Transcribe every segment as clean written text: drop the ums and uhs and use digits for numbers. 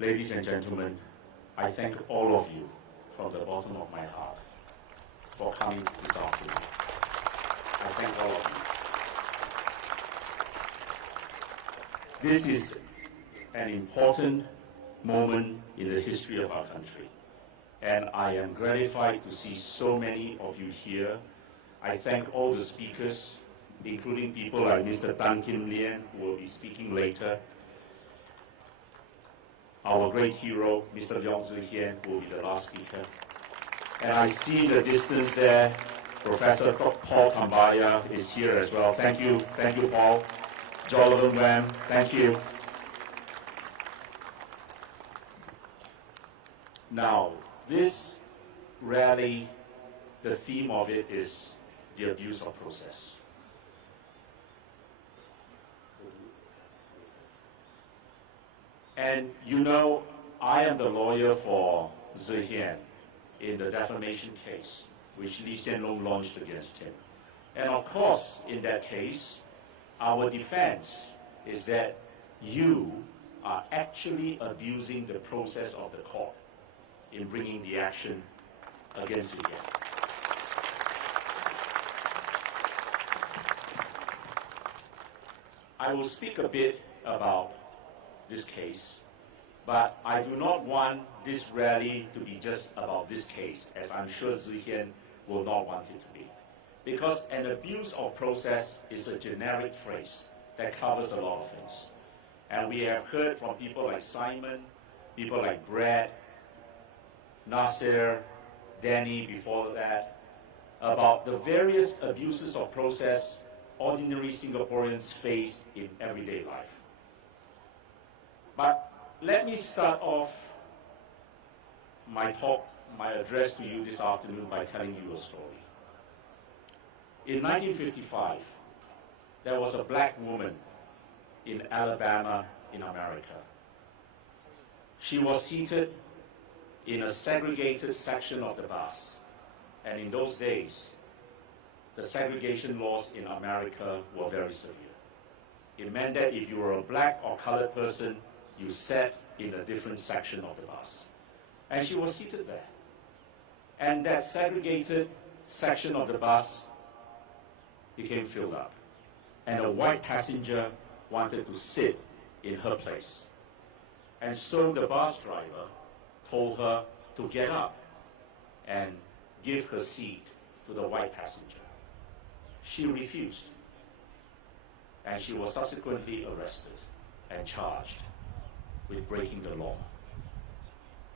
Ladies and gentlemen, I thank all of you from the bottom of my heart for coming this afternoon. I thank all of you. This is an important moment in the history of our country, and I am gratified to see so many of you here. I thank all the speakers, including people like Mr. Tan Kim Lian, who will be speaking later. Our great hero, Mr. Leong Zi-Hien, will be the last speaker. And I see in the distance there, Professor Paul Tambaya is here as well. Thank you, Paul. Jonathan Wam, thank you. Now, this rally, the theme of it is the abuse of process. And you know, I am the lawyer for Zi-Hien in the defamation case, which Lee Hsien Loong launched against him. And of course, in that case, our defense is that you are actually abusing the process of the court in bringing the action against Zi-Hien. I will speak a bit about this case, but I do not want this rally to be just about this case, as I'm sure Zi-Hien will not want it to be. Because an abuse of process is a generic phrase that covers a lot of things. And we have heard from people like Simon, people like Brad, Nasser, Danny before that, about the various abuses of process ordinary Singaporeans face in everyday life. But let me start off my address to you this afternoon by telling you a story. In 1955, there was a black woman in Alabama in America. She was seated in a segregated section of the bus. And in those days, the segregation laws in America were very severe. It meant that if you were a black or colored person, you sat in a different section of the bus. And she was seated there. And that segregated section of the bus became filled up. And a white passenger wanted to sit in her place. And so the bus driver told her to get up and give her seat to the white passenger. She refused. And she was subsequently arrested and charged with breaking the law.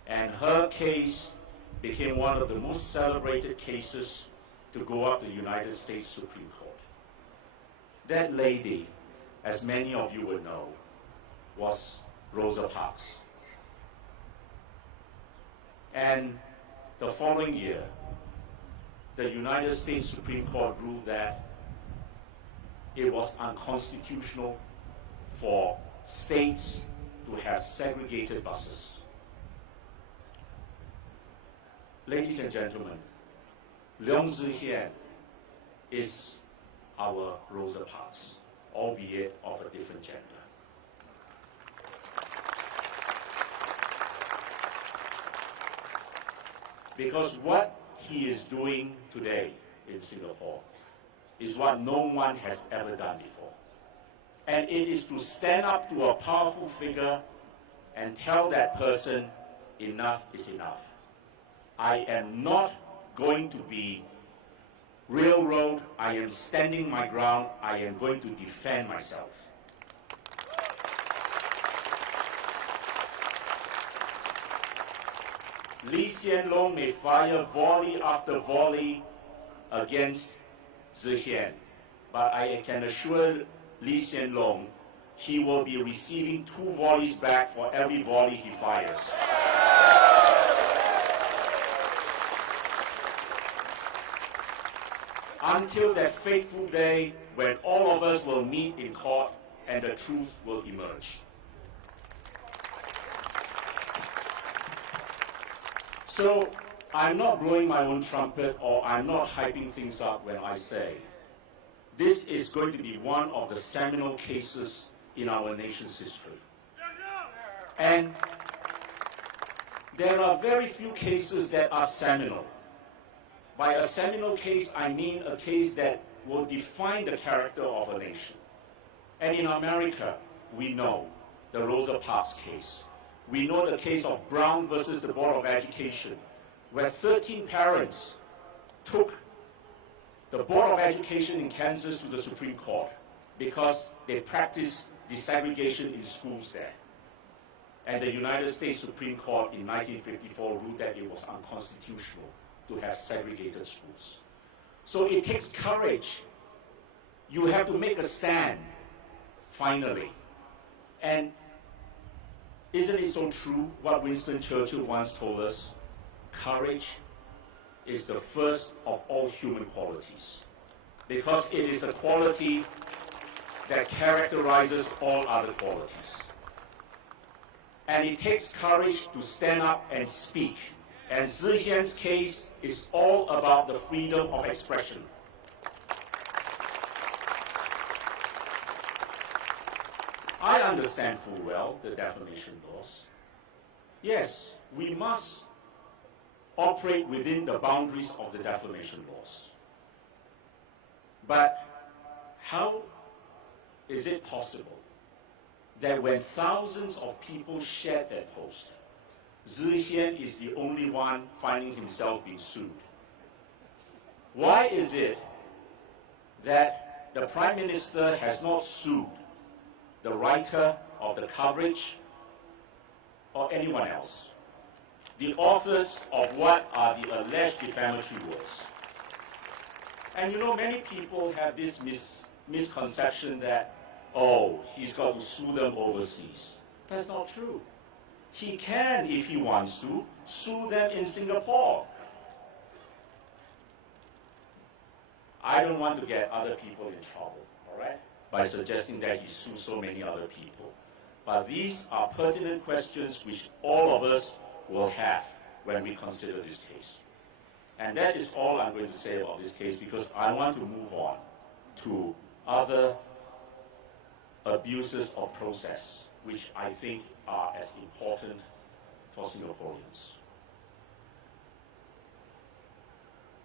And her case became one of the most celebrated cases to go up to the United States Supreme Court. That lady, as many of you would know, was Rosa Parks. And the following year, the United States Supreme Court ruled that it was unconstitutional for states to have segregated buses. Ladies and gentlemen, Leong Zi-Hien is our Rosa Parks, albeit of a different gender. Because what he is doing today in Singapore is what no one has ever done before. And it is to stand up to a powerful figure and tell that person, enough is enough. I am not going to be railroad. I am standing my ground. I am going to defend myself. Lee Hsien Loong may fire volley after volley against Zi-Hien, but I can assure Lee Hsien Loong he will be receiving 2 volleys back for every volley he fires. Until that fateful day when all of us will meet in court and the truth will emerge. So I'm not blowing my own trumpet, or I'm not hyping things up when I say this is going to be one of the seminal cases in our nation's history. And there are very few cases that are seminal. By a seminal case, I mean a case that will define the character of a nation. And in America, we know the Rosa Parks case. We know the case of Brown versus the Board of Education, where 13 parents took the Board of Education in Kansas to the Supreme Court because they practiced desegregation in schools there. And the United States Supreme Court in 1954 ruled that it was unconstitutional to have segregated schools. So it takes courage. You have to make a stand, finally. And isn't it so true what Winston Churchill once told us? Courage is the first of all human qualities, because it is the quality that characterizes all other qualities. And it takes courage to stand up and speak. And Zihian's case is all about the freedom of expression. I understand full well the defamation laws. Yes, we must operate within the boundaries of the defamation laws. But how is it possible that when thousands of people shared that post, Zihian is the only one finding himself being sued? Why is it that the Prime Minister has not sued the writer of the coverage or anyone else, the authors of what are the alleged defamatory words? And you know, many people have this misconception that, oh, he's got to sue them overseas. That's not true. He can, if he wants to, sue them in Singapore. I don't want to get other people in trouble, all right, by suggesting that he sued so many other people. But these are pertinent questions which all of us will have when we consider this case. And that is all I'm going to say about this case, because I want to move on to other abuses of process, which I think are as important for Singaporeans.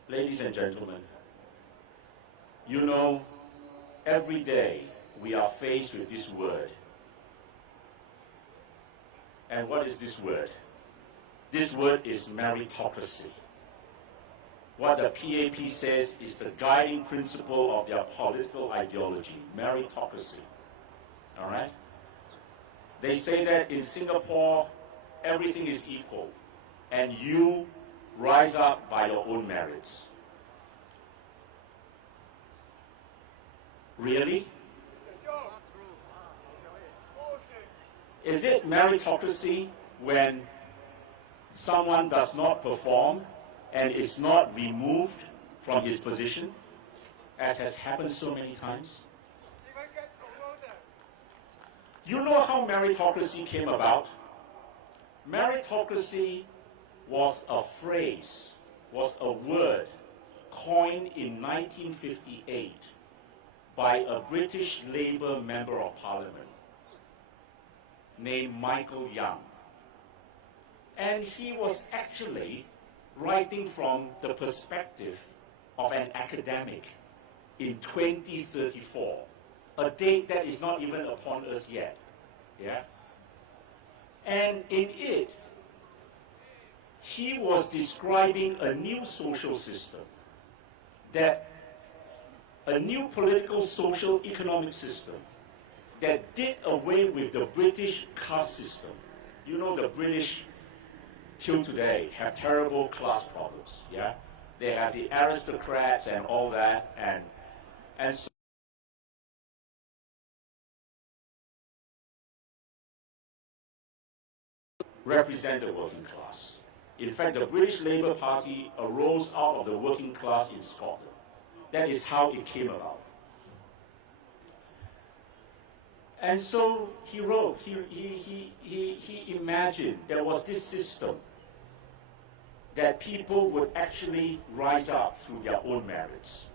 Ladies and gentlemen, you know, every day we are faced with this word. And what is this word? This word is meritocracy. What the PAP says is the guiding principle of their political ideology, meritocracy. All right? They say that in Singapore, everything is equal, and you rise up by your own merits. Really? Is it meritocracy when someone does not perform and is not removed from his position, as has happened so many times? You know how meritocracy came about? Meritocracy was a phrase, was a word coined in 1958 by a British Labour Member of Parliament named Michael Young. And he was actually writing from the perspective of an academic in 2034, a date that is not even upon us yet. Yeah? And in it, he was describing a new social system, that a new political, social, economic system that did away with the British caste system. You know, the British, till today, have terrible class problems, yeah? They have the aristocrats and all that, and so represent the working class. In fact, the British Labour Party arose out of the working class in Scotland. That is how it came about. And so he wrote, he imagined there was this system that people would actually rise up through their own merits.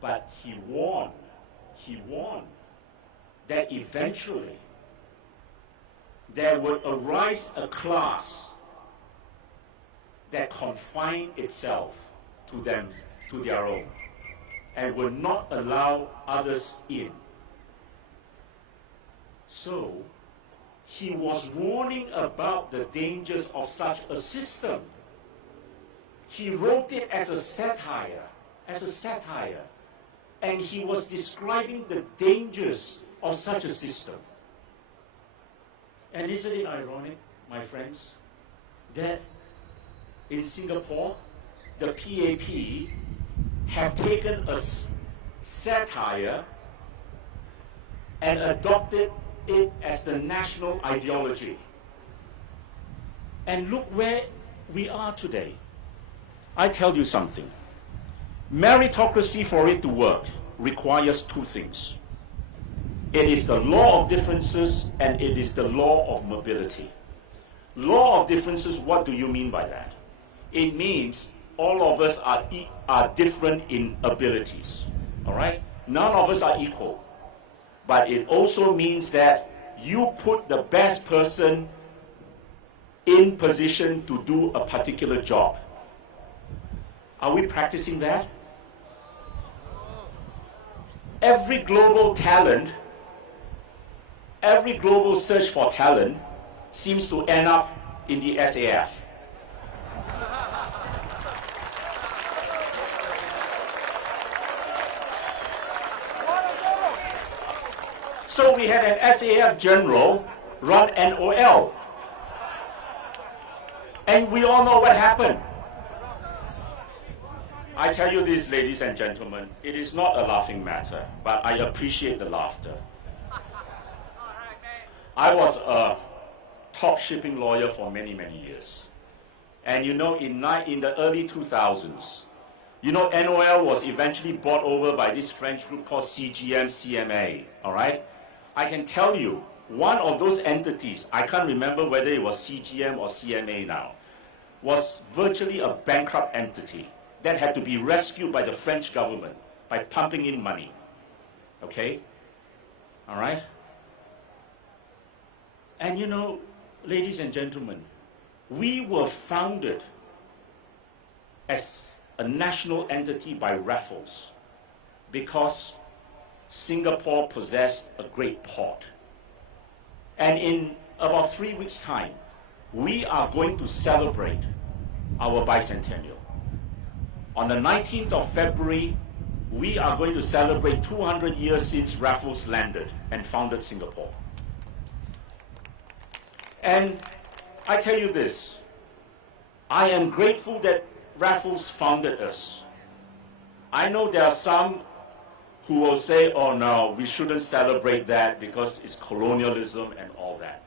But he warned that eventually there would arise a class that confined itself to them, to their own, and would not allow others in. So, he was warning about the dangers of such a system. He wrote it as a satire, and he was describing the dangers of such a system. And isn't it ironic, my friends, that in Singapore, the PAP have taken a satire and adopted it as the national ideology. And look where we are today. I tell you something. Meritocracy, for it to work, requires two things. It is the law of differences and it is the law of mobility. Law of differences, what do you mean by that? It means all of us are different in abilities, all right? None of us are equal. But it also means that you put the best person in position to do a particular job. Are we practicing that? Every global talent, every global search for talent seems to end up in the SAF. So we had an SAF general run NOL. And we all know what happened. I tell you this, ladies and gentlemen, it is not a laughing matter, but I appreciate the laughter. I was a top shipping lawyer for many, many years. And you know, in the early 2000s, you know, NOL was eventually bought over by this French group called CGM CMA, all right? I can tell you, one of those entities, I can't remember whether it was CGM or CMA now, was virtually a bankrupt entity that had to be rescued by the French government by pumping in money. Okay? All right? And you know, ladies and gentlemen, we were founded as a national entity by Raffles because Singapore possessed a great port. And in about 3 weeks' time, we are going to celebrate our bicentennial. On the 19th of February, we are going to celebrate 200 years since Raffles landed and founded Singapore. And I tell you this, I am grateful that Raffles founded us. I know there are some who will say, oh no, we shouldn't celebrate that because it's colonialism and all that.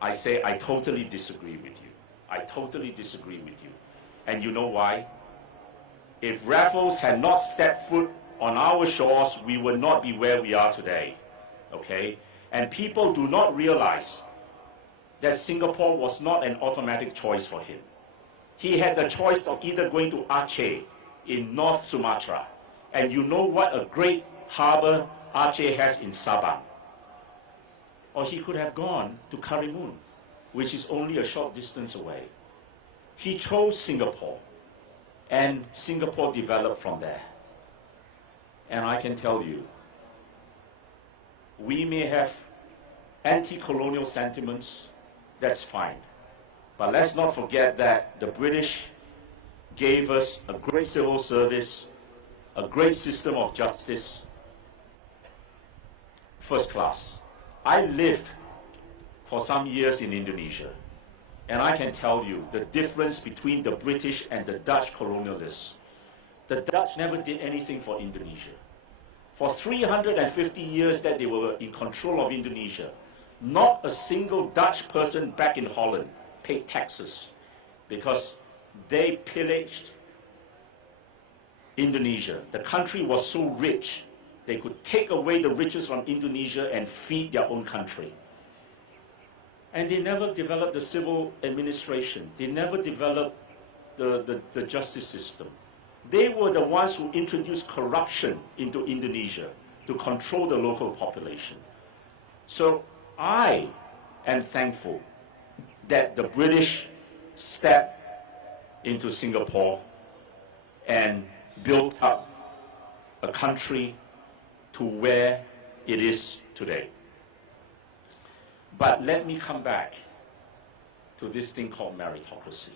I say, I totally disagree with you. I totally disagree with you. And you know why? If Raffles had not stepped foot on our shores, we would not be where we are today, okay? And people do not realize that Singapore was not an automatic choice for him. He had the choice of either going to Aceh in North Sumatra, and you know what a great harbor Aceh has in Sabah. Or he could have gone to Karimun, which is only a short distance away. He chose Singapore, and Singapore developed from there. And I can tell you, we may have anti-colonial sentiments, that's fine. But let's not forget that the British gave us a great civil service, a great system of justice, first class. I lived for some years in Indonesia, and I can tell you the difference between the British and the Dutch colonialists. The Dutch never did anything for Indonesia. For 350 years that they were in control of Indonesia, not a single Dutch person back in Holland paid taxes because they pillaged Indonesia. The country was so rich, they could take away the riches from Indonesia and feed their own country. And they never developed the civil administration. They never developed the justice system. They were the ones who introduced corruption into Indonesia to control the local population. So I am thankful that the British stepped into Singapore and built up a country to where it is today. But let me come back to this thing called meritocracy.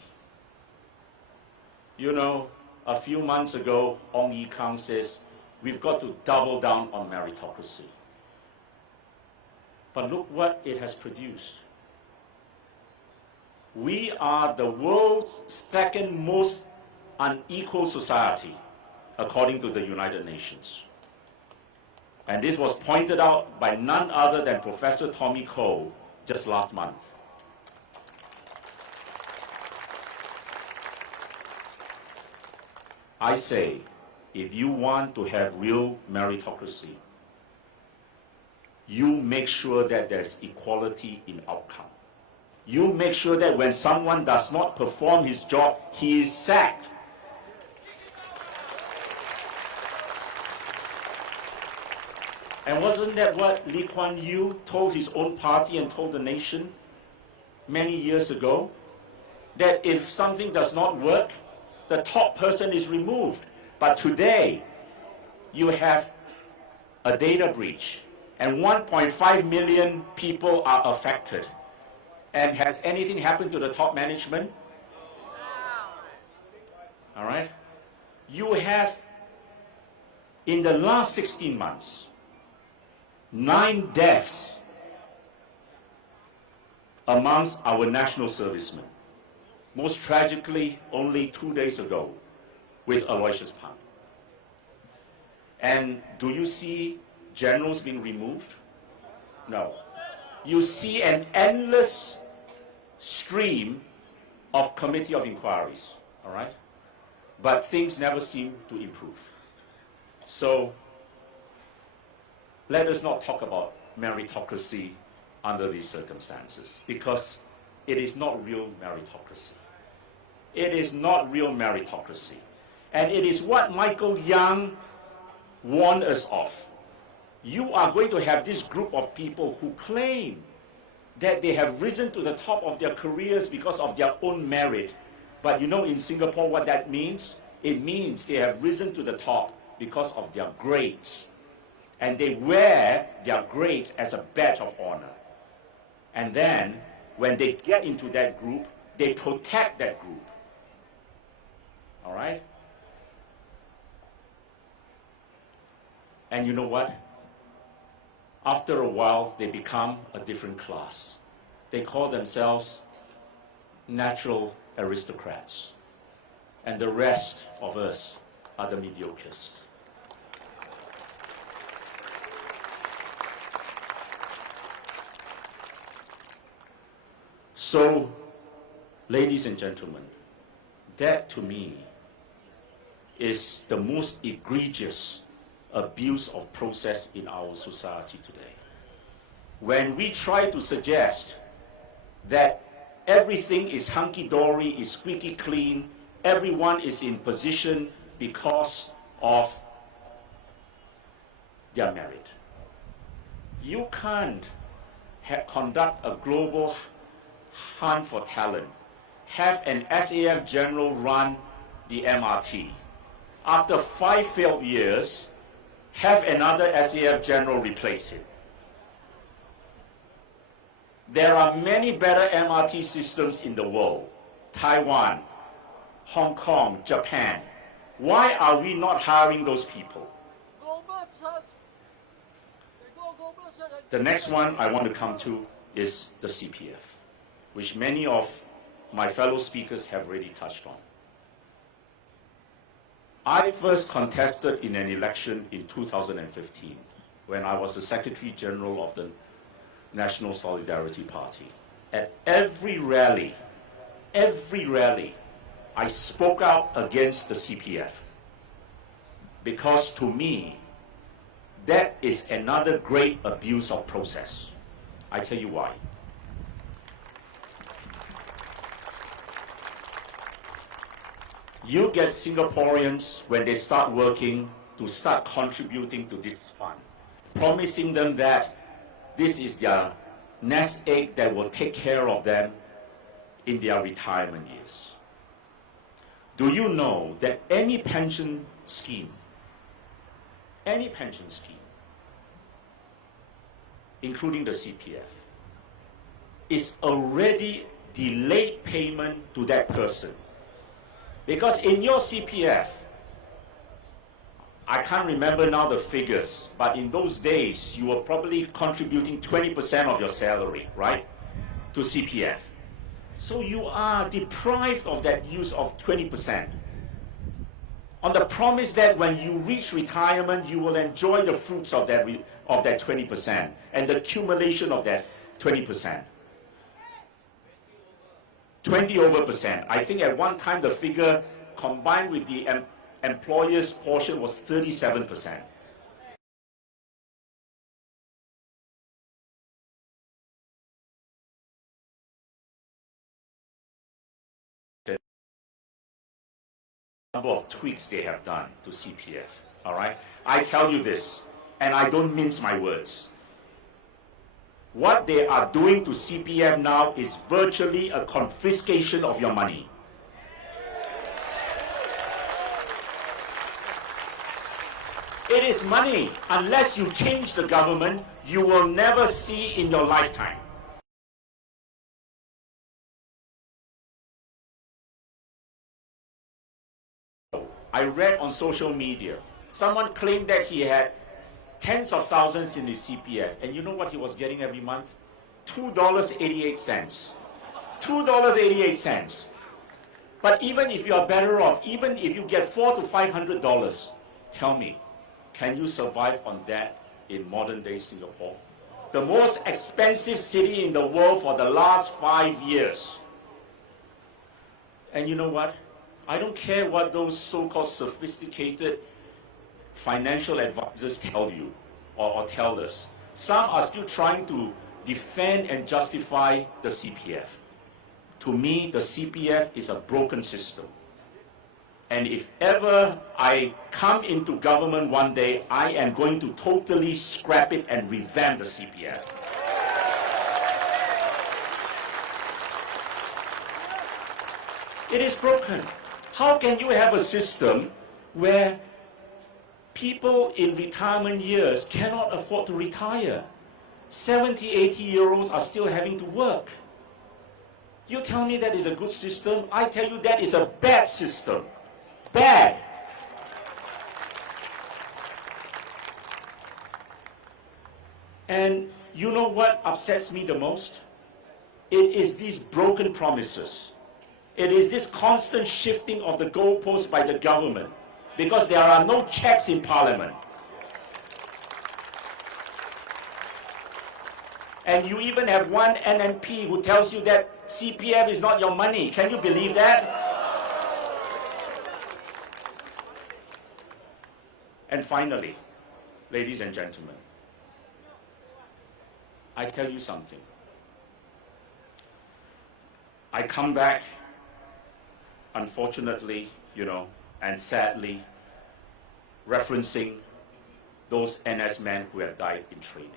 You know, a few months ago, Ong Ye Kung says, we've got to double down on meritocracy. But look what it has produced. We are the world's second most unequal society, according to the United Nations. And this was pointed out by none other than Professor Tommy Koh just last month. I say, if you want to have real meritocracy, you make sure that there's equality in outcome. You make sure that when someone does not perform his job, he is sacked. And wasn't that what Lee Kuan Yew told his own party and told the nation many years ago? That if something does not work, the top person is removed. But today, you have a data breach, and 1.5 million people are affected. And has anything happened to the top management? All right? You have, in the last 16 months, 9 deaths amongst our national servicemen. Most tragically, only 2 days ago, with Aloysius Pang. And do you see generals being removed? No. You see an endless stream of committee of inquiries, all right? But things never seem to improve. So let us not talk about meritocracy under these circumstances, because it is not real meritocracy. It is not real meritocracy. And it is what Michael Young warned us of. You are going to have this group of people who claim that they have risen to the top of their careers because of their own merit. But you know in Singapore what that means? It means they have risen to the top because of their grades. And they wear their grades as a badge of honor. And then, when they get into that group, they protect that group. All right? And you know what? After a while, they become a different class. They call themselves natural aristocrats. And the rest of us are the mediocres. So, ladies and gentlemen, that to me is the most egregious abuse of process in our society today. When we try to suggest that everything is hunky-dory, is squeaky clean, everyone is in position because of their merit. You can't conduct a global hunt for talent, have an SAF general run the MRT. After 5 failed years, have another SAF general replace him. There are many better MRT systems in the world. Taiwan, Hong Kong, Japan. Why are we not hiring those people? The next one I want to come to is the CPF, which many of my fellow speakers have already touched on. I first contested in an election in 2015 when I was the Secretary General of the National Solidarity Party. At every rally, I spoke out against the CPF because to me, that is another great abuse of process. I tell you why. You get Singaporeans, when they start working, to start contributing to this fund, promising them that this is their nest egg that will take care of them in their retirement years. Do you know that any pension scheme, including the CPF, is already delayed payment to that person? Because in your CPF, I can't remember now the figures, but in those days, you were probably contributing 20% of your salary, right, to CPF. So you are deprived of that use of 20%. On the promise that when you reach retirement, you will enjoy the fruits of that 20% and the accumulation of that 20%. 20%. I think at one time the figure combined with the employer's portion was 37%. The number of tweaks they have done to CPF, all right? I tell you this, and I don't mince my words. What they are doing to CPF now is virtually a confiscation of your money. It is money. Unless you change the government, you will never see in your lifetime. I read on social media, someone claimed that he had tens of thousands in his CPF, and you know what he was getting every month? $2.88. $2.88. But even if you are better off, even if you get $400 to $500, tell me, can you survive on that in modern day Singapore? The most expensive city in the world for the last 5 years. And you know what? I don't care what those so-called sophisticated financial advisors tell you or tell us. Some are still trying to defend and justify the CPF. To me, the CPF is a broken system. And if ever I come into government one day, I am going to totally scrap it and revamp the CPF. It is broken. How can you have a system where people in retirement years cannot afford to retire? 70, 80-year-olds are still having to work. You tell me that is a good system? I tell you that is a bad system. Bad. And you know what upsets me the most? It is these broken promises. It is this constant shifting of the goalposts by the government, because there are no checks in Parliament. And you even have one NMP who tells you that CPF is not your money. Can you believe that? And finally, ladies and gentlemen, I tell you something. I come back, unfortunately, and sadly, referencing those NS men who have died in training.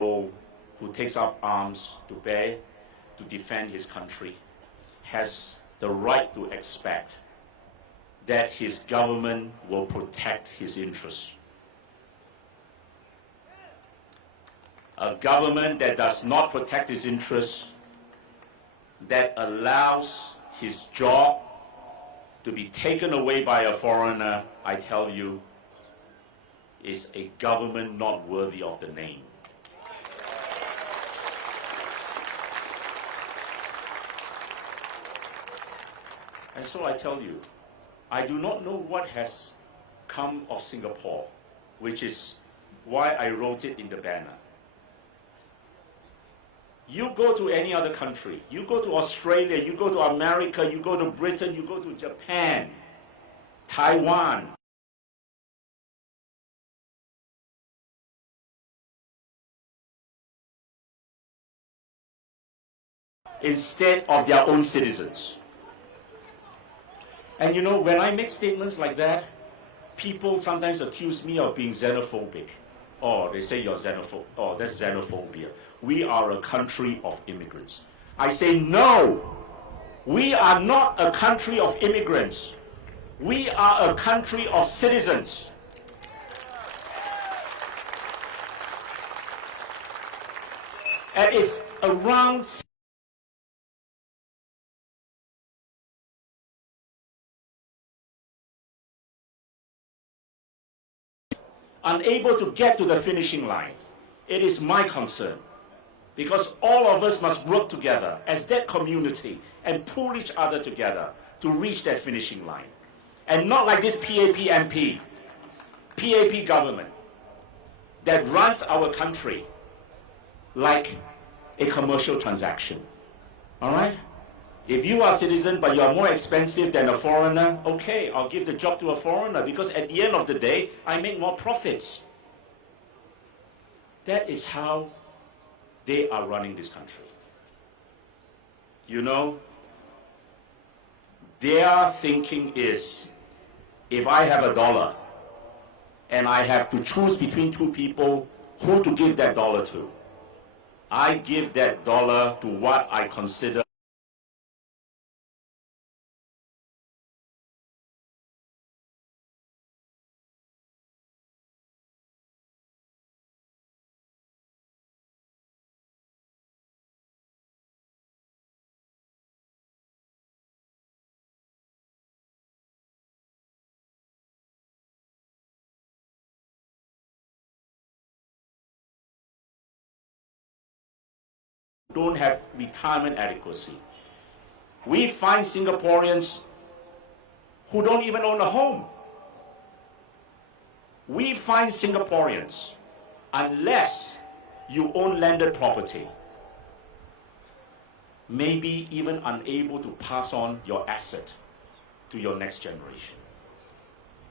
Who takes up arms to defend his country has the right to expect that his government will protect his interests. A government that does not protect his interests, that allows his job to be taken away by a foreigner, I tell you, is a government not worthy of the name. And so I tell you, I do not know what has come of Singapore, which is why I wrote it in the banner. You go to any other country, you go to Australia, you go to America, you go to Britain, you go to Japan, Taiwan. Instead of their own citizens. And when I make statements like that, people sometimes accuse me of being xenophobic. oh, they say you're xenophobe. Oh, that's xenophobia. We are a country of immigrants. I say no. We are not a country of immigrants. We are a country of citizens. And it's around unable to get to the finishing line. It is my concern, because all of us must work together as that community and pull each other together to reach that finishing line. And not like this PAP government that runs our country like a commercial transaction. All right? If you are a citizen but you are more expensive than a foreigner, okay, I'll give the job to a foreigner, because at the end of the day, I make more profits. That is how they are running this country. You know, their thinking is, if I have $1 and I have to choose between two people who to give that dollar to, I give that dollar to what I consider don't have retirement adequacy. We find Singaporeans who don't even own a home. We find Singaporeans, unless you own landed property, maybe even unable to pass on your asset to your next generation.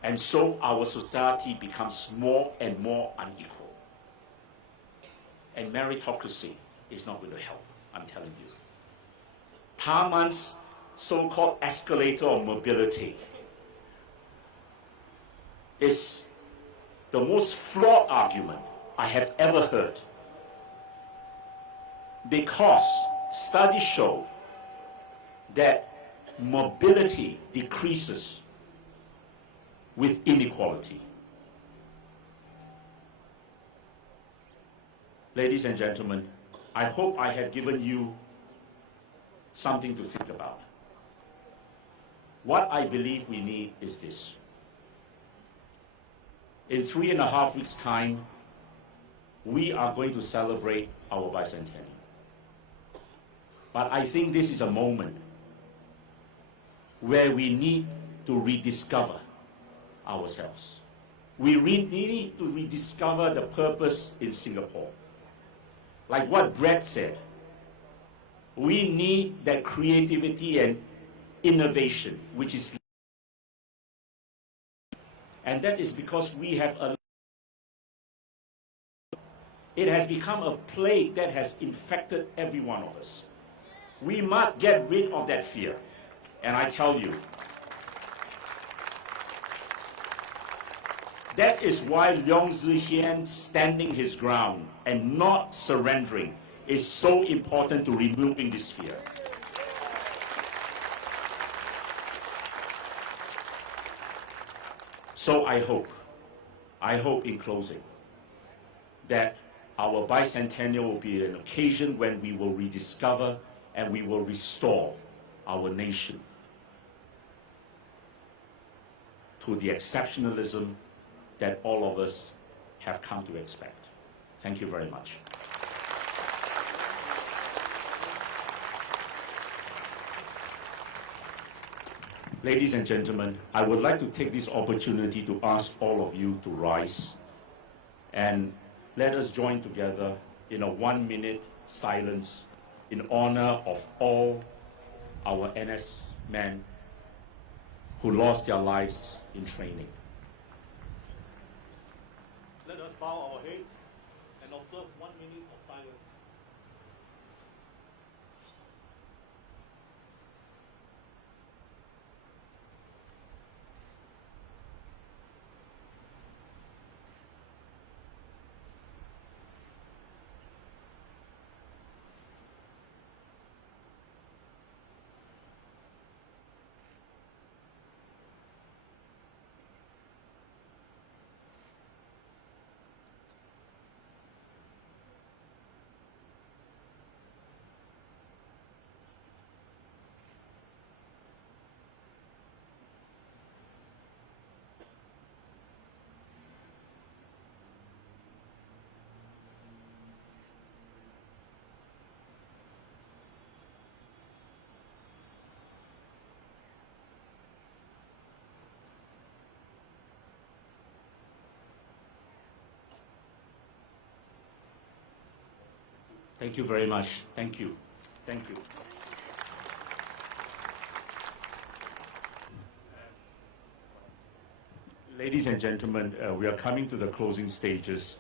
And so our society becomes more and more unequal. And meritocracy is not going to help, I'm telling you. Tarman's so-called escalator of mobility is the most flawed argument I have ever heard, because studies show that mobility decreases with inequality. Ladies and gentlemen, I hope I have given you something to think about. What I believe we need is this. In 3.5 weeks' time, we are going to celebrate our bicentennial. But I think this is a moment where we need to rediscover ourselves. We need to rediscover the purpose in Singapore. Like what Brett said, we need that creativity and innovation, which is, and that is because we have it has become a plague that has infected every one of us. We must get rid of that fear. And I tell you, that is why Leong Zihian standing his ground and not surrendering is so important to removing this fear. So I hope in closing, that our bicentennial will be an occasion when we will rediscover and we will restore our nation to the exceptionalism that all of us have come to expect. Thank you very much. Ladies and gentlemen, I would like to take this opportunity to ask all of you to rise and let us join together in a 1-minute silence in honor of all our NS men who lost their lives in training. Let us bow our heads and observe 1 minute of silence. Thank you very much. Thank you. Thank you. Ladies and gentlemen, we are coming to the closing stages.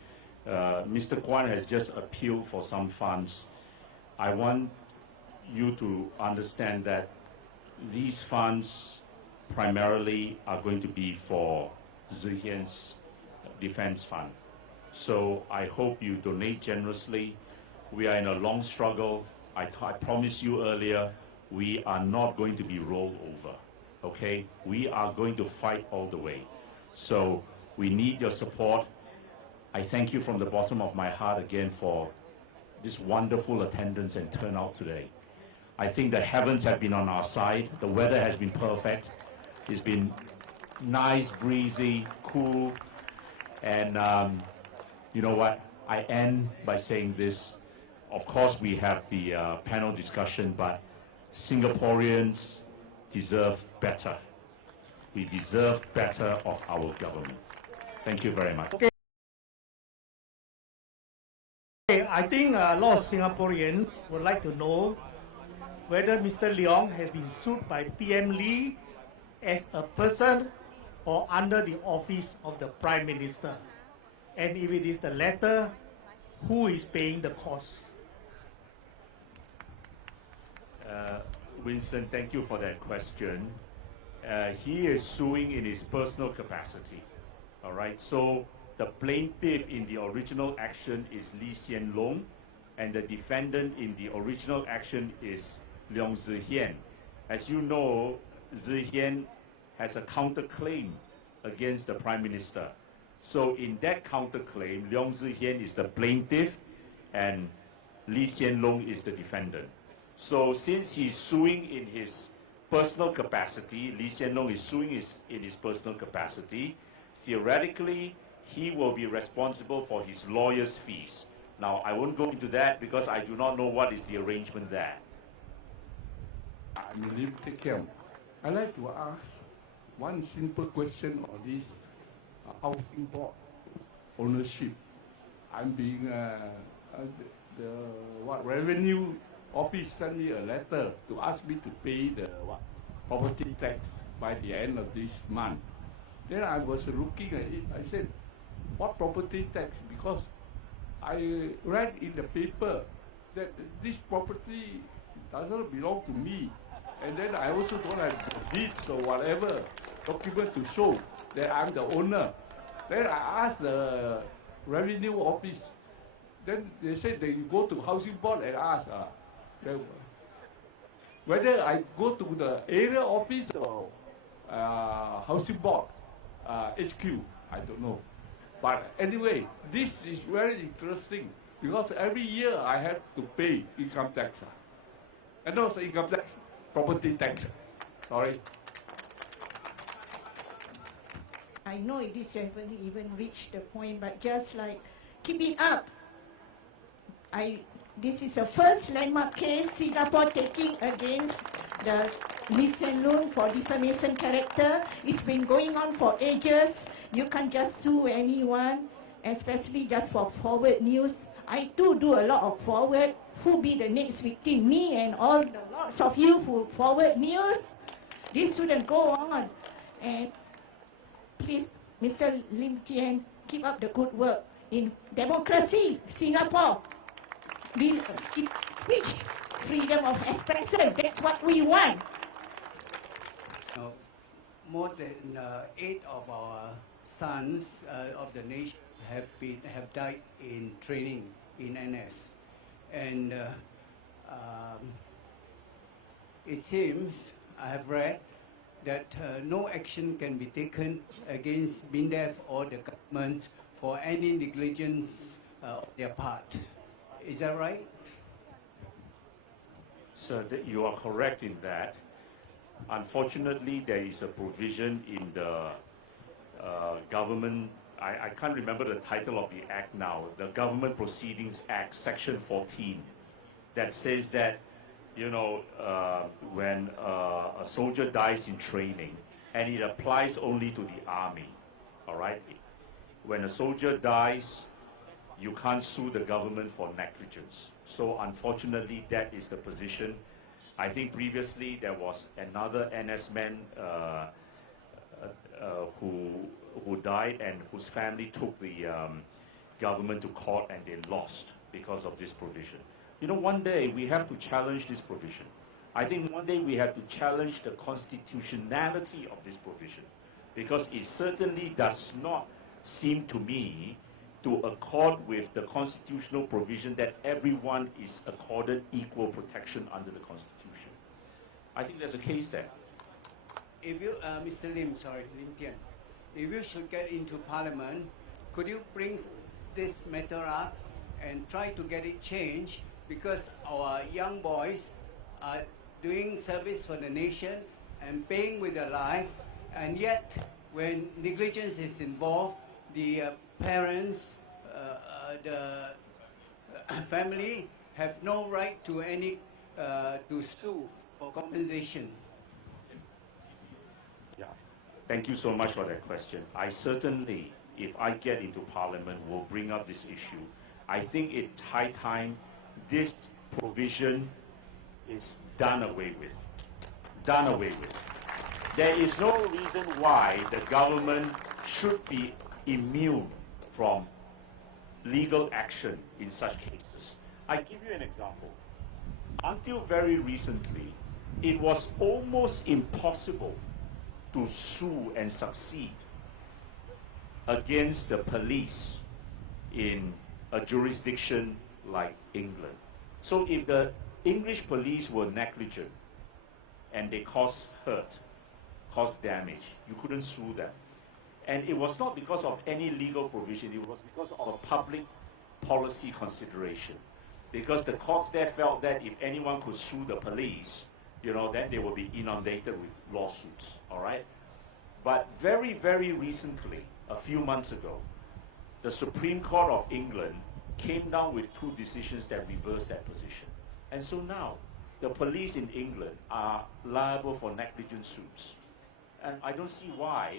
Mr. Kwan has just appealed for some funds. I want you to understand that these funds primarily are going to be for Zihian's defense fund. So I hope you donate generously. We are in a long struggle. I promised you earlier, we are not going to be rolled over, okay? We are going to fight all the way. So we need your support. I thank you from the bottom of my heart again for this wonderful attendance and turnout today. I think the heavens have been on our side. The weather has been perfect. It's been nice, breezy, cool. And you know what? I end by saying this. Of course, we have the panel discussion, but Singaporeans deserve better. We deserve better of our government. Thank you very much. Okay. I think a lot of Singaporeans would like to know whether Mr. Leong has been sued by PM Lee as a person or under the office of the Prime Minister. And if it is the latter, who is paying the cost? Winston, thank you for that question. He is suing in his personal capacity. All right, so the plaintiff in the original action is Lee Hsien Loong, and the defendant in the original action is Leong Zihian. As you know, Zihian has a counterclaim against the Prime Minister. So in that counterclaim, Leong Zihian is the plaintiff and Lee Hsien Loong is the defendant. So since he's suing in his personal capacity, Lee Hsien Loong is suing in his personal capacity, theoretically, he will be responsible for his lawyer's fees. Now, I won't go into that because I do not know what is the arrangement there. I'm Lim Tean. I'd like to ask one simple question on this housing board ownership. I'm being the revenue office sent me a letter to ask me to pay the property tax by the end of this month. Then I was looking at it. I said, what property tax? Because I read in the paper that this property doesn't belong to me. And then I also don't have deeds or whatever document to show that I'm the owner. Then I asked the revenue office. Then they said they go to housing board and ask whether I go to the area office or housing board HQ. I don't know. But anyway, this is very interesting because every year I have to pay income tax. And also income tax, property tax. Sorry. I know this haven't even reached the point, but just like, keep it up. This is the first landmark case Singapore taking against the Lee Hsien Loong for defamation character. It's been going on for ages. You can't just sue anyone, especially just for forward news. I too do a lot of forward. Who be the next victim? Me and all the lots of you who forward news. This shouldn't go on. And please, Mr. Lim Tean, keep up the good work. In democracy, Singapore, speech, freedom of expression, that's what we want. More than 8 of our sons of the nation have died in training in NS, and it seems, I have read, that no action can be taken against MINDEF or the government for any negligence on their part. Is that right? Sir, you are correct in that. Unfortunately, there is a provision in the government, I can't remember the title of the act now, the Government Proceedings Act, Section 14, that says that, you know, when a soldier dies in training, and it applies only to the army, all right? When a soldier dies you can't sue the government for negligence. So unfortunately, that is the position. I think previously there was another NS man who died and whose family took the government to court and they lost because of this provision. You know, one day we have to challenge this provision. I think one day we have to challenge the constitutionality of this provision, because it certainly does not seem to me to accord with the constitutional provision that everyone is accorded equal protection under the Constitution. I think there's a case there. If you, Mr. Lim Tean, if you should get into Parliament, could you bring this matter up and try to get it changed, because our young boys are doing service for the nation and paying with their life, and yet when negligence is involved, the parents, the family have no right to any to sue for compensation. Yeah, thank you so much for that question. I certainly, if I get into Parliament, will bring up this issue. I think it's high time this provision is done away with. Done away with. There is no reason why the government should be immune from legal action in such cases. I give you an example. Until very recently, it was almost impossible to sue and succeed against the police in a jurisdiction like England. So if the English police were negligent and they caused hurt, caused damage, you couldn't sue them. And it was not because of any legal provision, it was because of a public policy consideration. Because the courts there felt that if anyone could sue the police, you know, then they will be inundated with lawsuits, all right? But very, very recently, a few months ago, the Supreme Court of England came down with two decisions that reversed that position. And so now, the police in England are liable for negligent suits. And I don't see why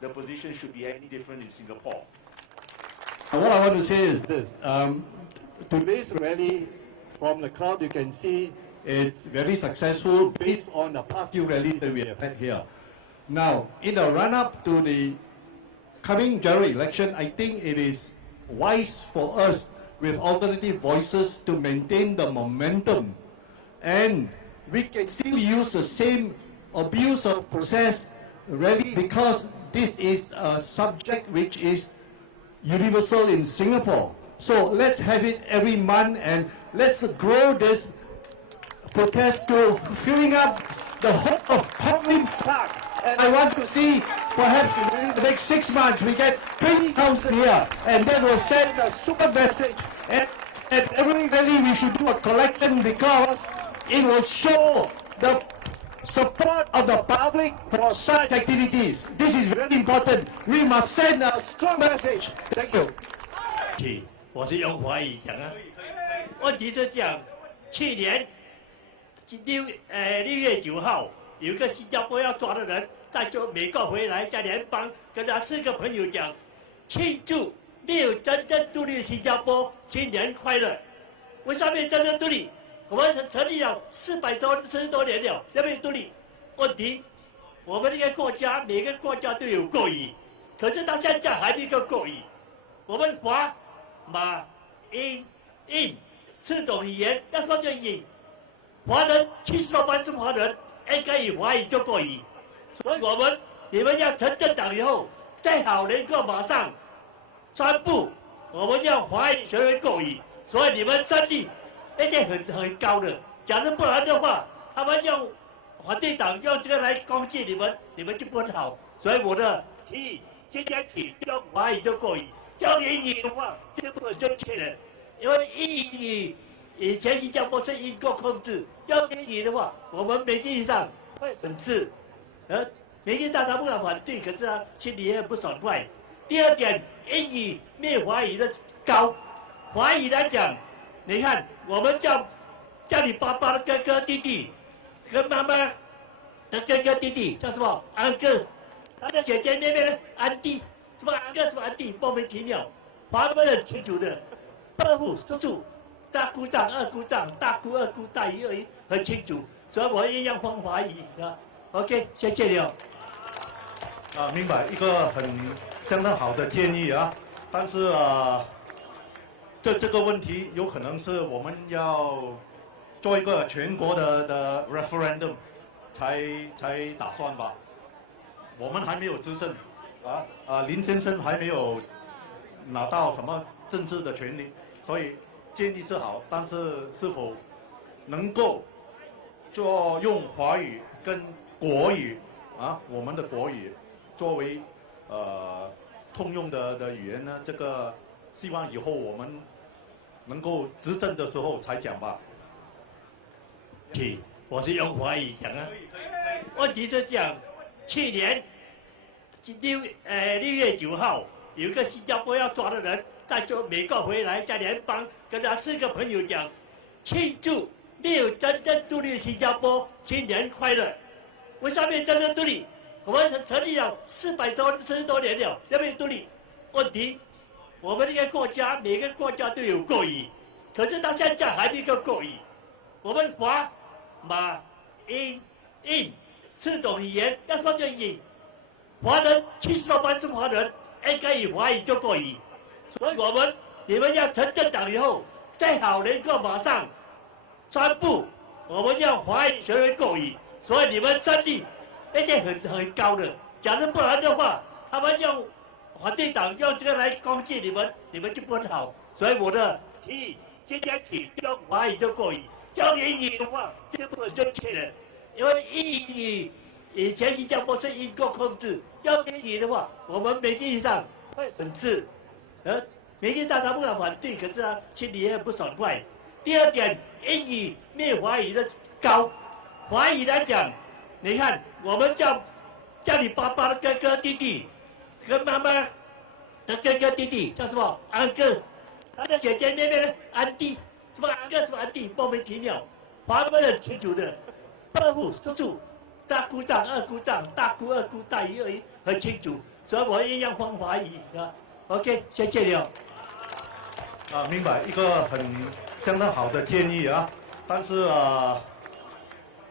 the position should be any different in Singapore. What I want to say is this. Today's rally, from the crowd you can see, it's very successful based on the past few rallies that we have had here. Now, in the run-up to the coming general election, I think it is wise for us with alternative voices to maintain the momentum. And we can still use the same abuse of process rally, because this is a subject which is universal in Singapore. So let's have it every month and let's grow this protest to filling up the whole of Hong Lim Park. And I want to see perhaps in the next 6 months we get 20,000 here, and that will send a super message. And at every rally we should do a collection, because it will show the support of the public for such activities. This is very important. We must send a strong message. Thank you. 我是用华语讲啊。我急着讲，去年6月9号，有一个新加坡要抓的人，在就美国回来，在联邦跟他4个朋友讲，庆祝没有真正独立的新加坡，新年快乐。为什么没有真正独立？我们成立了40多年了，要没有独立？问题，我们这个国家每个国家都有国语，可是到现在还没有国语。我们华、马、英、印4种语言，要说就语，华人70多万是华人，应该以华语做国语。所以你们要成政党以后，最好能够马上宣布，我们要华语成为国语，所以你们胜利一定很高的。假如不然的话，他们用反对党用这个来攻击你们，你们就不好。所以我的提议，今天起用华语做国语。用英语的话，这个不正确的，因为英语以前新加坡是英国控制，用英语的话，我们媒体上会审制，媒体上他不敢反对，可是他心里也很不爽快。第二点，英语没有华语的高，华语来讲，你看我们叫你爸爸的哥哥弟弟，跟妈妈的哥哥弟弟叫什么安哥，他的姐姐妹妹呢安弟。什么安哥什么安弟，莫名其妙，华文很清楚的。二父叔叔、大姑丈、二姑丈、大姑、二姑、大姨、二姨很清楚，所以我一样放华语啊。OK， 谢谢你哦。明白，一个相当好的建议啊，但是这个问题有可能是我们要做一个全国的 referendum 才打算吧。我们还没有执政，林先生还没有拿到什么政治的权利，所以建议是好，但是是否能够用华语跟国语我们的国语作为通用的语言呢？这个希望以后我们能够执政的时候才讲吧。我是用华语讲啊。问题是这样，去年6月9号，有一个新加坡要抓的人，从美国回来，在联邦跟他4个朋友讲，庆祝没有真正独立的新加坡，新年快乐。为什么没有真正独立？我们成立了40多年了，要没有独立？问题，我们这个国家每个国家都有国语，可是到现在还没有国语。我们华、马、英、印4种语言，要说这语言，华人70多万是华人，应该以华语做国语。所以你们要成政党以后，最好能够马上宣布我们要华语成为国语，所以你们胜率一定很高的。假如不然的话，他们用反对党用这个来攻击你们，你们就不很好。所以我的提议，今天起用华语做国语，用英语的话就不很正确了，因为英语以前新加坡是英国控制，用英语的话，我们名义上会省事，名义上他不敢反对，可是他心里也很不爽快。第二点，英语没有华语的高，华语来讲，你看我们叫你爸爸的哥哥弟弟，跟妈妈的哥哥弟弟叫什么安哥，他的姐姐妹妹呢安弟，什么安哥什么安弟，莫名其妙，华文很清楚的，二父叔叔、大姑丈、二姑丈、大姑、二姑、大姨、二姨很清楚，所以我一样放华语啊。OK， 谢谢你哦。明白，一个相当好的建议啊，但是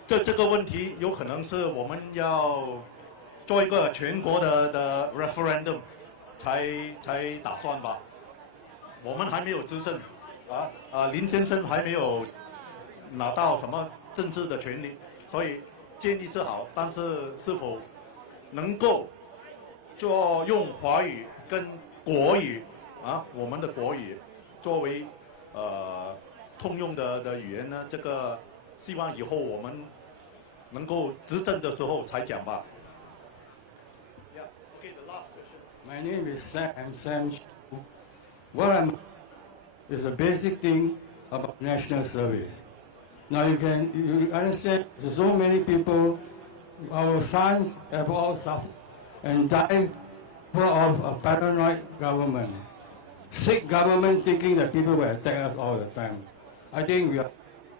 这个问题有可能是我们要做一个全国的 referendum 才打算吧。我们还没有执政，林先生还没有拿到什么政治的权利，所以建议是好，但是是否能够用华语跟国语我们的国语作为通用的语言呢？这个希望以后我们能够执政的时候才讲吧。Yeah. Okay, the last question. My name is Sam. What I'm is a basic thing about national service. Now you understand there's so many people, our sons have all suffered and died of a paranoid government. Sick government thinking that people will attack us all the time. I think we are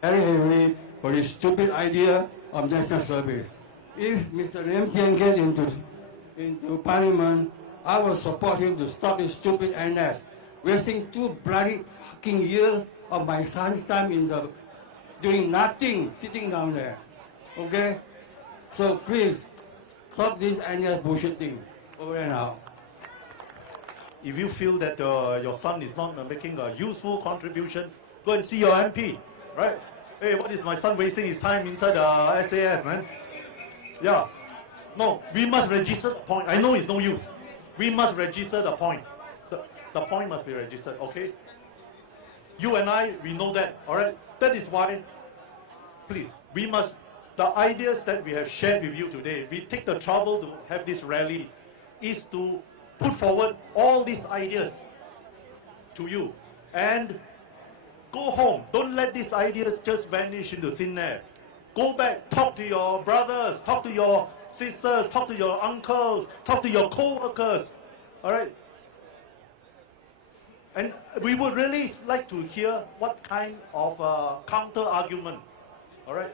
very heavily for this stupid idea of national service. If Mr. Lim Tean get into parliament, I will support him to stop this stupid NS, wasting 2 bloody fucking years of my son's time doing nothing, sitting down there. Okay? So please, stop this NS bullshit thing. Over and out. If you feel that your son is not making a useful contribution, go and see your MP, right? Hey, what is my son wasting his time inside the SAF, man? Yeah. No, we must register the point. I know it's no use. We must register the point. The point must be registered, okay? You and I, we know that, all right? That is why, please, the ideas that we have shared with you today, we take the trouble to have this rally, is to put forward all these ideas to you and go home. Don't let these ideas just vanish into thin air. Go back, talk to your brothers, talk to your sisters, talk to your uncles, talk to your co-workers, all right? And we would really like to hear what kind of counter-argument, all right?